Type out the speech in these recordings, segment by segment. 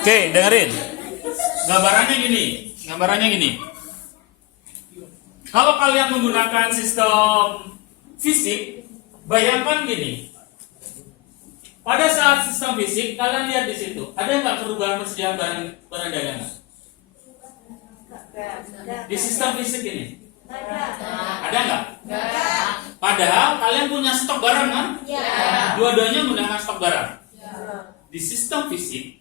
Oke, dengerin. Gambarannya gini. Kalau kalian menggunakan sistem fisik, bayangkan gini. Pada saat sistem fisik, kalian lihat di situ, ada nggak perubahan persediaan barang dagangan? Di sistem fisik ini, ada nggak? Padahal kalian punya stok barang kan? Dua-duanya menggunakan stok barang. Di sistem fisik,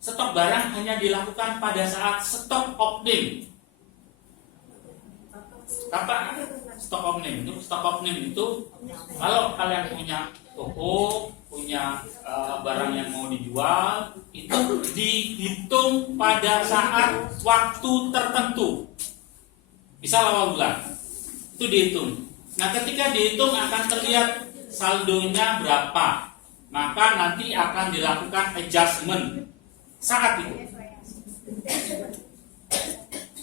stok barang hanya dilakukan pada saat stok opening. Kata stok opening itu kalau kalian punya toko, punya barang yang mau dijual, itu dihitung pada saat waktu tertentu. Bisa 8 bulan. Itu dihitung. Nah, ketika dihitung akan terlihat saldonya berapa. Maka nanti akan dilakukan adjustment saat itu.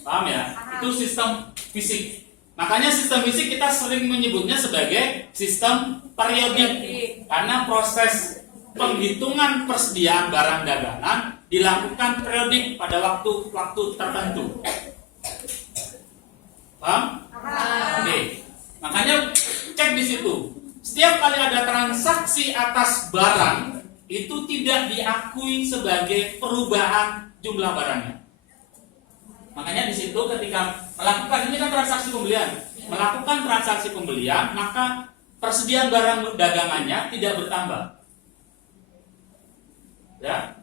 Paham ya? Itu sistem fisik. Makanya sistem fisik kita sering menyebutnya sebagai sistem periodik. Karena proses penghitungan persediaan barang dagangan dilakukan periodik pada waktu tertentu. Paham? Oke. Makanya cek di situ. Setiap kali ada transaksi atas barang itu tidak diakui sebagai perubahan jumlah barangnya. Makanya di situ ketika melakukan ini kan transaksi pembelian, maka persediaan barang dagangannya tidak bertambah. Ya,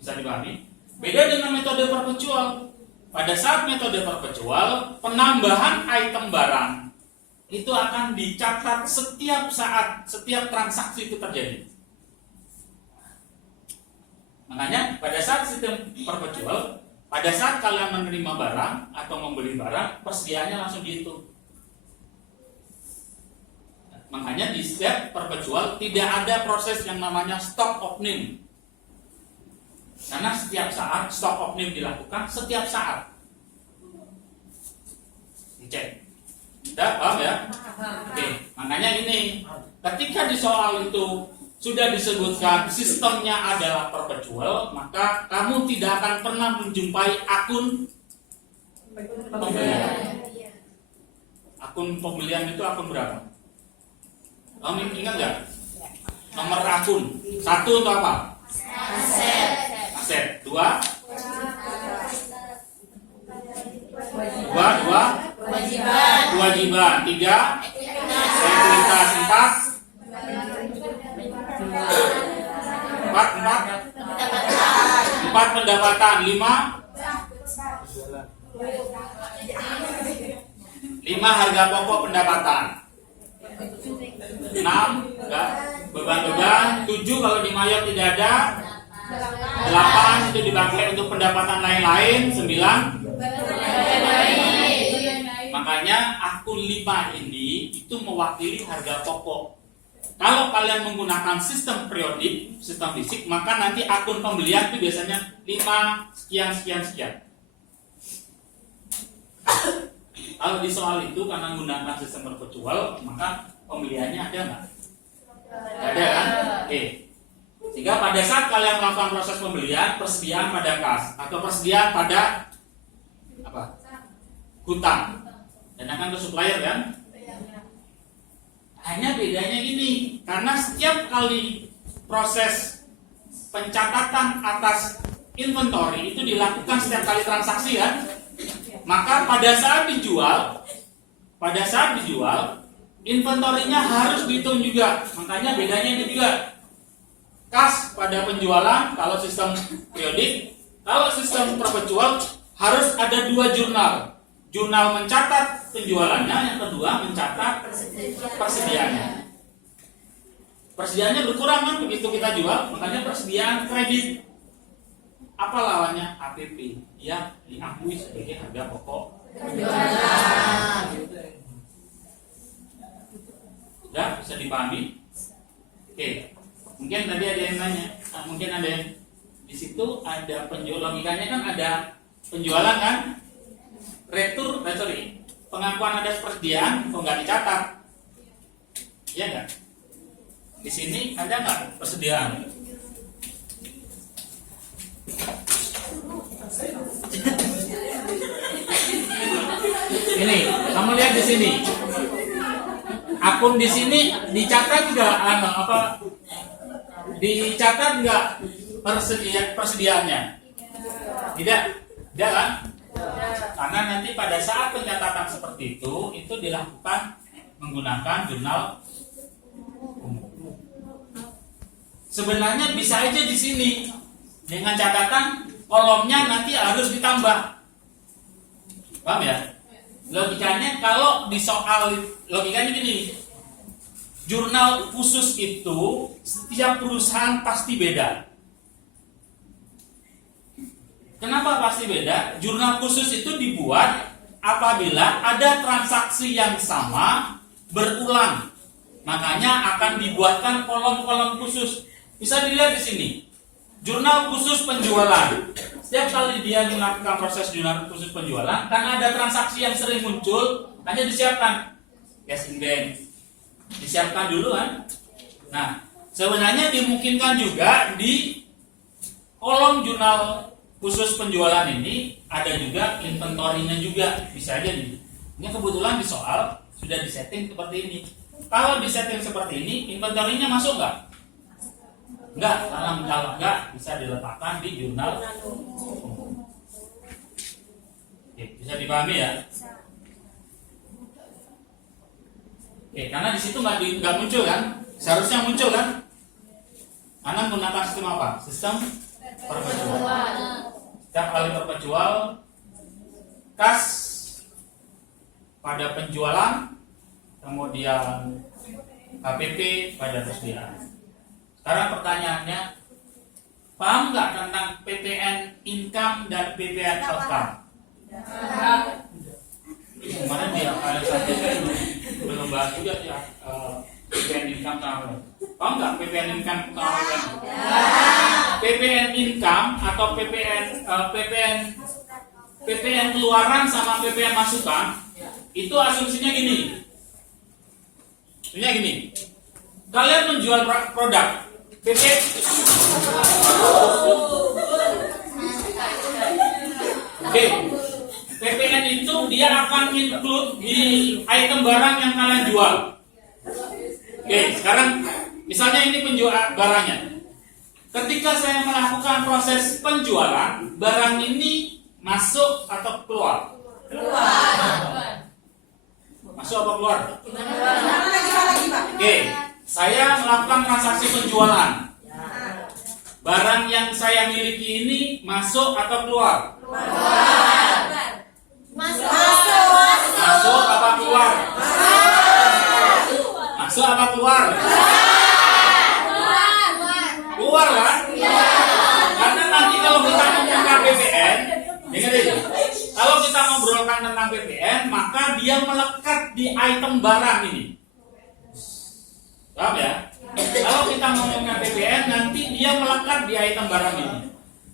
bisa dipahami. Beda dengan metode perpetual. Pada saat metode perpetual, penambahan item barang itu akan dicatat setiap saat, setiap transaksi itu terjadi. Makanya pada saat sistem perpetual, pada saat kalian menerima barang atau membeli barang, persediaannya langsung dihitung. Makanya di step perpetual tidak ada proses yang namanya stock opening. Karena setiap saat stock opening dilakukan setiap saat. Dicek. Sudah paham ya? Oke, makanya ini ketika di soal itu sudah disebutkan sistemnya adalah perpetual, maka kamu tidak akan pernah menjumpai akun pembelian. Akun pembelian itu akun berapa? Kamu ingat nggak? Nomor akun. 1 untuk apa? Aset. 2? 2 kewajiban. 3 ekuitas. 4 pendapatan. 5 harga pokok pendapatan. 6 enggak, beban-beban. 7 kalau di mayot tidak ada. 8 itu dipakai untuk pendapatan lain-lain. 9 makanya akun 5 ini itu mewakili harga pokok. Kalau kalian menggunakan sistem periodik, sistem fisik, maka nanti akun pembelian itu biasanya 5 sekian. Kalau di soal itu karena menggunakan sistem perpetual, maka pembeliannya ada nggak? Ada kan? Oke. Sehingga pada saat kalian melakukan proses pembelian, persediaan pada kas atau persediaan pada apa? Hutang. Dan akan ke supplier kan? Hanya bedanya gini, karena setiap kali proses pencatatan atas inventory itu dilakukan setiap kali transaksi kan? Maka pada saat dijual, inventorinya harus dihitung juga. Makanya bedanya ini juga. Kas pada penjualan kalau sistem periodik, kalau sistem perpetual harus ada 2 jurnal. Jurnal mencatat penjualannya, yang kedua mencatat persediaannya. Persediaannya berkurang kan begitu kita jual, makanya persediaan kredit. Apa lawannya? APP. Ya, diakui sebagai harga pokok penjualan. Sudah bisa dipahami? Oke. Mungkin tadi ada yang nanya, mungkin ada yang di situ ada logikanya kan ada penjualan kan? Pengakuan ada persediaan kok nggak dicatat, iya nggak? Di sini ada nggak persediaan? Ini, kamu lihat di sini. Akun di sini dicatat nggak dicatat nggak persediaannya? Tidak, tidak kan? Karena nanti pada saat pencatatan seperti itu dilakukan menggunakan jurnal umum. Sebenarnya bisa aja di sini dengan catatan kolomnya nanti harus ditambah. Paham ya? Logikanya kalau di soal logikanya gini. Jurnal khusus itu setiap perusahaan pasti beda. Kenapa pasti beda? Jurnal khusus itu dibuat apabila ada transaksi yang sama berulang. Makanya akan dibuatkan kolom-kolom khusus. Bisa dilihat di sini. Jurnal khusus penjualan. Setiap kali dia melakukan proses jurnal khusus penjualan, karena ada transaksi yang sering muncul, hanya disiapkan cash in bank. Disiapkan dulu kan. Nah, sebenarnya dimungkinkan juga di kolom jurnal khusus penjualan ini ada juga inventorinya juga, bisa aja nih. Ini kebetulan di soal sudah disetting seperti ini. Kalau disetting seperti ini, inventorinya masuk nggak? Enggak, kalau enggak bisa diletakkan di jurnal. Oke, bisa dipahami ya? Oke, karena di situ nggak muncul kan? Seharusnya muncul kan? Karena menggunakan sistem apa? Sistem perpetual. Setiap kali perpetual, kas pada penjualan, kemudian KPP pada persediaan. Sekarang pertanyaannya, paham nggak tentang PPN income dan PPN outcome? Kemarin dia kali satu kan belum bahas juga ya PPN income sama apa? Paham nggak PPN income sama apa? PPN income atau PPN keluaran sama PPN masukan itu asumsinya gini. Ini gini. Kalian menjual produk PPN. Oke. PPN itu dia akan include di item barang yang kalian jual. Oke, sekarang misalnya ini penjual barangnya. Ketika saya melakukan proses penjualan, barang ini masuk atau keluar? Keluar. Masuk atau keluar? Oke, saya melakukan transaksi penjualan. Barang yang saya miliki ini masuk atau keluar? Keluar. Masuk. Masuk apa keluar? Masuk apa keluar? Keluar kan? Karena nanti kalau kita ngomongkan PPN, dengerin. Kalau kita ngobrolkan tentang PPN, maka dia melekat di item barang ini. Paham ya? Kalau kita ngomongkan PPN, nanti dia melekat di item barang ini.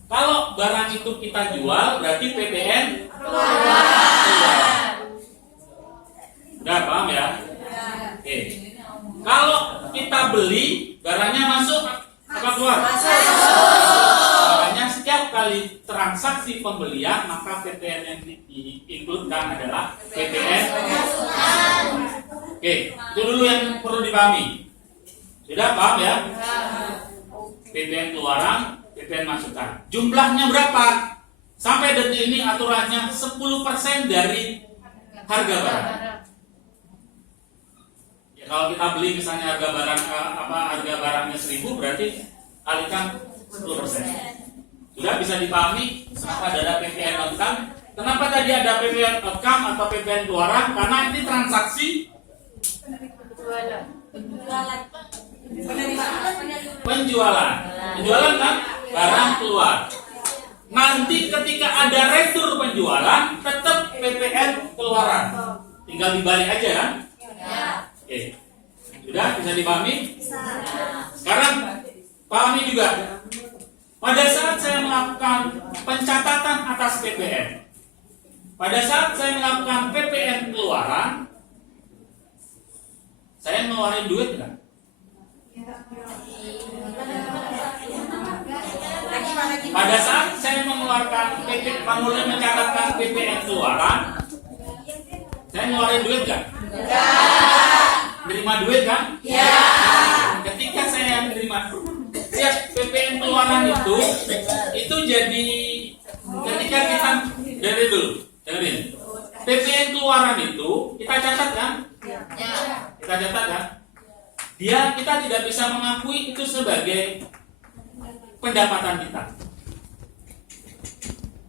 Kalau barang itu kita jual, berarti PPN keluar. Udah paham ya? Oke. Kalau kita beli, barangnya masuk apa keluar? Makanya setiap kali transaksi pembelian, maka PPN yang diinkludkan adalah PPN. Oke, itu dulu yang perlu dipahami. Sudah paham ya? PPN keluaran, PPN masukan. Jumlahnya berapa? Sampai detik ini aturannya 10% dari harga barang. Ya, kalau kita beli misalnya harga barangnya 1.000, berarti kalikan 10%. Sudah bisa dipahami kenapa ada PPN outcome? Kenapa tadi ada PPN outcome atau PPN keluaran? Karena ini transaksi penjualan. Penjualan kan barang keluar. Nanti ketika ada retur penjualan, tetap PPN keluaran. Tinggal dibalik aja kan? Oke. Sudah bisa dipahami? Sekarang pahami juga. Pada saat saya melakukan pencatatan atas PPN, pada saat saya melakukan PPN keluaran, saya ngeluarin duit nggak? Pada saat saya mengeluarkan mencatatkan PPN keluaran, ngeluarin duit nggak? Nerima duit kan? Ketika saya menerima setiap PPN keluaran itu jadi ketika kita dari dulu, dengerin. PPN keluaran itu kita catat kan? Kita catat kan? Kita tidak bisa mengakui itu sebagai pendapatan kita.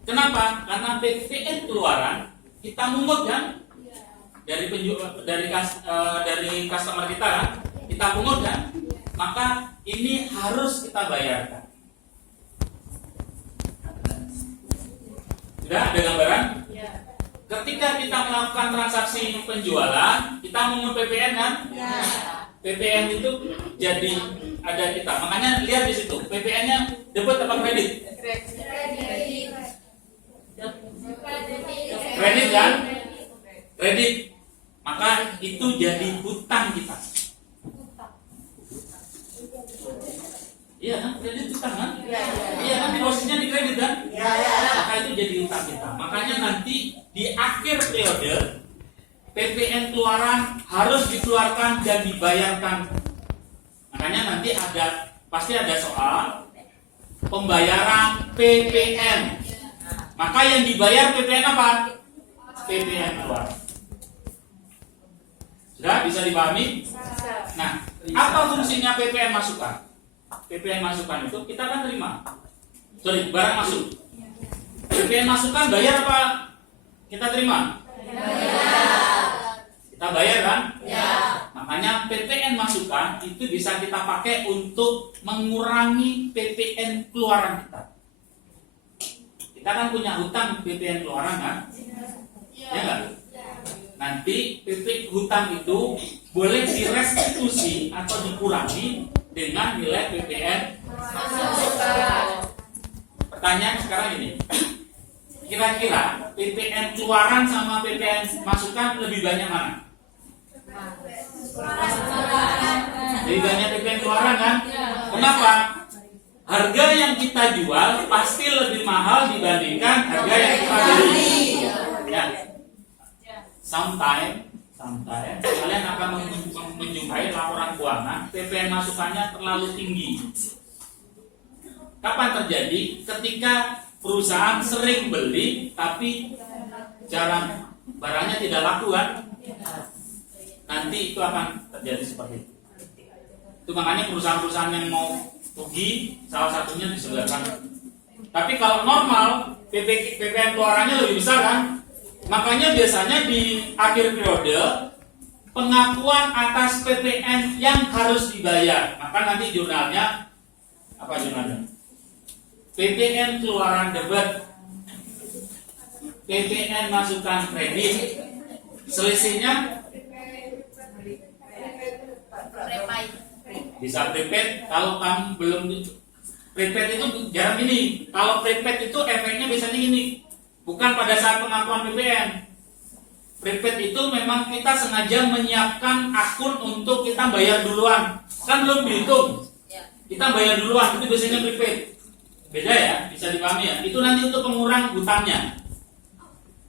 Kenapa? Karena PPN keluaran kita mungut kan? Dari customer kita kan? Kita pungut kan? Maka ini harus kita bayarkan. Sudah ada gambaran? Ketika kita melakukan transaksi penjualan, kita mengungut PPN kan? PPN itu jadi ada kita. Makanya lihat di situ, PPN-nya debit apa kredit? Kredit kan? Kredit. Maka itu jadi hutang kita. Iya kan? Kredit hutang kan? Iya kan? Depositnya di kredit kan? Maka itu jadi hutang kita. Makanya nanti di akhir periode PPN keluaran harus dikeluarkan dan dibayarkan. Makanya nanti pasti ada soal pembayaran PPN. Maka yang dibayar PPN apa? PPN keluaran. Sudah bisa dipahami? Nah, apa fungsinya PPN masukan? PPN masukan itu kita kan terima. Barang masuk. PPN masukan bayar apa? Kita terima. Kita bayar kan? Makanya PPN masukan itu bisa kita pakai untuk mengurangi PPN keluaran kita. Kita kan punya hutang PPN keluaran kan? Ya enggak? Nanti hutang itu boleh direstitusi atau dikurangi dengan nilai PPN masukan. Pertanyaan sekarang ini, kira-kira PPN keluaran sama PPN masukan lebih banyak mana? Lebih banyak PPN keluaran kan? Kenapa? Harga yang kita jual pasti lebih mahal dibandingkan harga yang kita beli. Ya. Sometimes kalian akan menjumpai laporan keuangan PPN masukannya terlalu tinggi. Kapan terjadi? Ketika perusahaan sering beli tapi jarang barangnya tidak laku kan? Nanti itu akan terjadi seperti itu. Itu makanya perusahaan-perusahaan yang mau rugi salah satunya disebabkan. Tapi kalau normal PPN keluarannya lebih besar kan? Makanya biasanya di akhir periode pengakuan atas PPN yang harus dibayar. Maka nanti jurnalnya apa jurnalnya? PPN keluaran debit, PPN masukan kredit. Selisihnya bisa prepaid. Kalau kamu belum prepaid itu jarang gini. Kalau prepaid itu efeknya biasanya gini. Bukan pada saat pengakuan PPN. Prepaid itu memang kita sengaja menyiapkan akun untuk kita bayar duluan. Kan belum dihitung. Kita bayar duluan, itu biasanya prepaid. Beda ya, bisa dipahami ya. Itu nanti untuk pengurang hutangnya.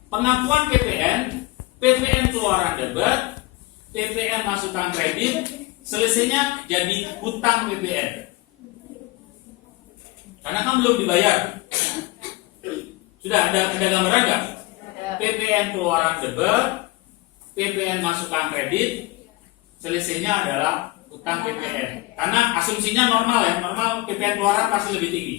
Pengakuan PPN, PPN keluaran debit, PPN masukan kredit, selisihnya jadi hutang PPN. Karena kan belum dibayar. Sudah ada gambaran nggak? PPN keluaran debit, PPN masukan kredit, selisihnya adalah hutang PPN. Karena asumsinya normal ya, normal PPN keluaran pasti lebih tinggi.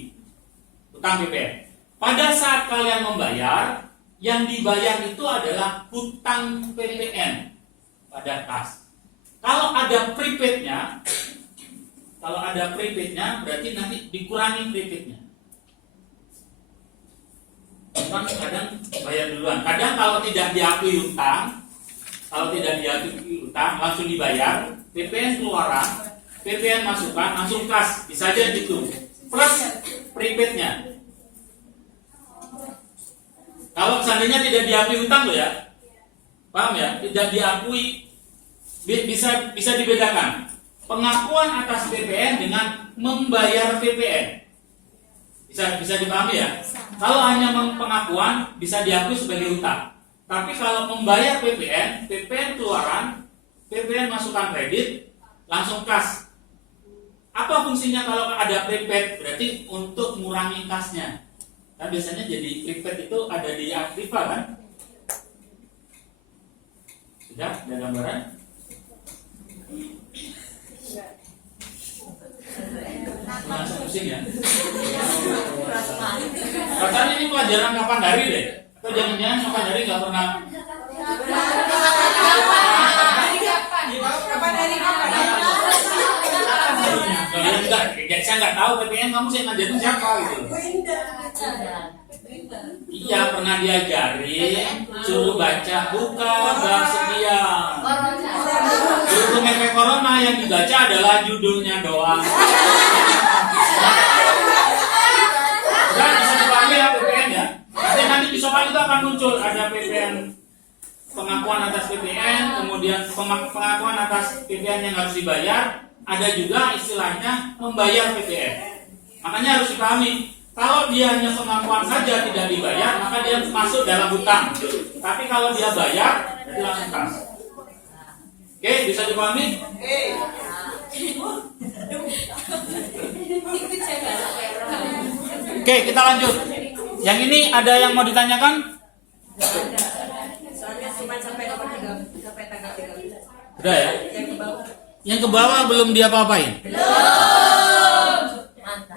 Hutang PPN. Pada saat kalian membayar, yang dibayar itu adalah hutang PPN pada kas. Kalau ada prepaidnya, berarti nanti dikurangi prepaidnya. Kan kadang bayar duluan. Kadang kalau tidak diakui hutang, langsung dibayar. PPN keluaran, PPN masukan, langsung kas, bisa aja gitu. Plus prepaidnya. Kalau seandainya tidak diakui hutang loh ya, paham ya? Tidak diakui, bisa dibedakan. Pengakuan atas PPN dengan membayar PPN. Bisa dipahami ya? Kalau hanya pengakuan bisa diakui sebagai hutang. Tapi kalau membayar PPN, PPN keluaran, PPN masukan kredit, langsung kas. Apa fungsinya kalau ada prepaid? Berarti untuk mengurangi kasnya. Kan biasanya jadi prepaid itu ada di Aktiva kan? Sudah ada gambaran? Langsung pusing ya. Katanya ini pelajaran kapan hari deh? Atau jangan-jangan kapan hari nggak pernah? Saya nggak tahu PPN kamu saya ngajarin siapa gitu. Iya pernah diajarin suruh baca buka bab sekian. Untuk efek corona yang dibaca adalah judulnya doang. Dan bisa dipahami ya PPN ya. Nanti di soal itu akan muncul ada PPN pengakuan atas PPN, kemudian pengakuan atas PPN yang harus dibayar. Ada juga istilahnya membayar PPN. Makanya harus dipahami, kalau dia hanya pengakuan saja tidak dibayar, maka dia masuk dalam hutang. Tapi kalau dia bayar, jadi langsung kas. Oke, bisa dipahami? Oke, kita lanjut. Yang ini ada yang mau ditanyakan? Udah ya? Yang ke bawah belum dia apa-apain? Belum.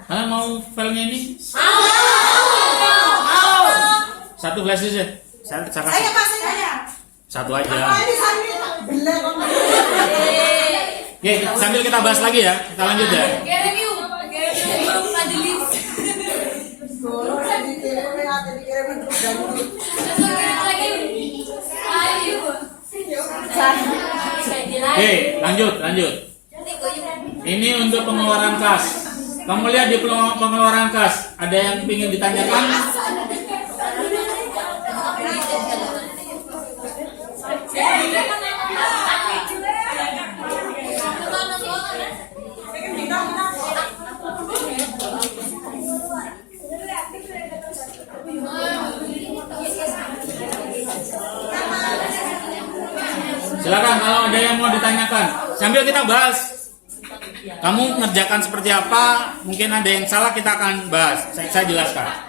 Kalian mau filenya ini? Mau. Satu flash disk ya? Saya kasih. Satu aja. Oke, sambil kita bahas lagi ya. Kita lanjut ya. Review majelis. Oke, lanjut. Ini untuk pengeluaran kas. Kamu lihat di pengeluaran kas, ada yang ingin ditanyakan? Silakan kalau ada yang mau ditanyakan. Sambil kita bahas. Kamu ngerjakan seperti apa? Mungkin ada yang salah kita akan bahas. Saya jelaskan.